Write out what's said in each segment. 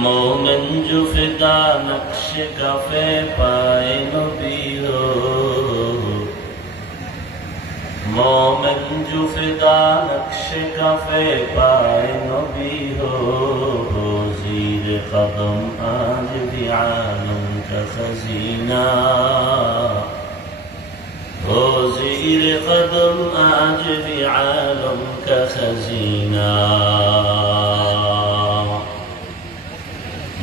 मोमिन जो फिदा नक्श कफे पाए नबी हो, मोमिन जो फिदा नक्श कफे पाए नबी हो, ज़ीर कदम आज भी आलम का खजीना हो, ज़ीर कदम आज भी आलम का खजीना।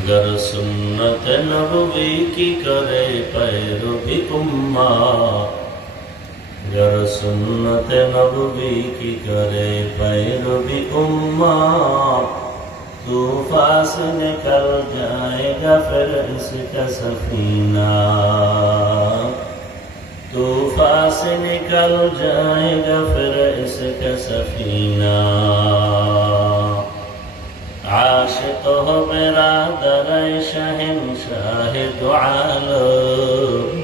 गर सुन्नत नबवी की करे पैरवी उम्मा, गर सुन्नत नबवी की करे पैरवी उम्मा, तूफान से निकल जाएगा फिर इसका सफीना, तूफान से निकल जाएगा फिर इसका सफीना। आशिक हो बिरादर शहंशाह दो आलम,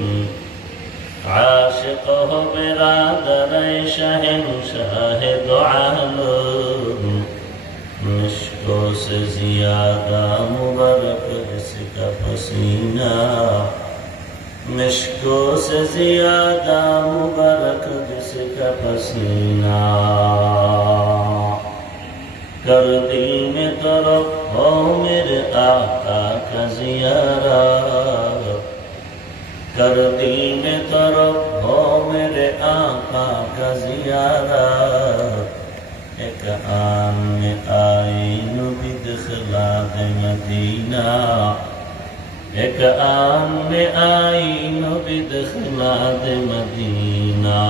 आशिक हो बिरादर शहंशाह दो आलम, मुश्को से ज़्यादा मुबारक इसका पसीना, मुश्को से ज़्यादा मुबारक इसका पसीना। कर दिल में तरफ हो मेरे आका का ज़ियारा, कर दिल में तरफ हो मेरे आका का ज़ियारा। एक आन में आईन बिदखला दे मदीना, एक आन में आईन बिदखला दे मदीना।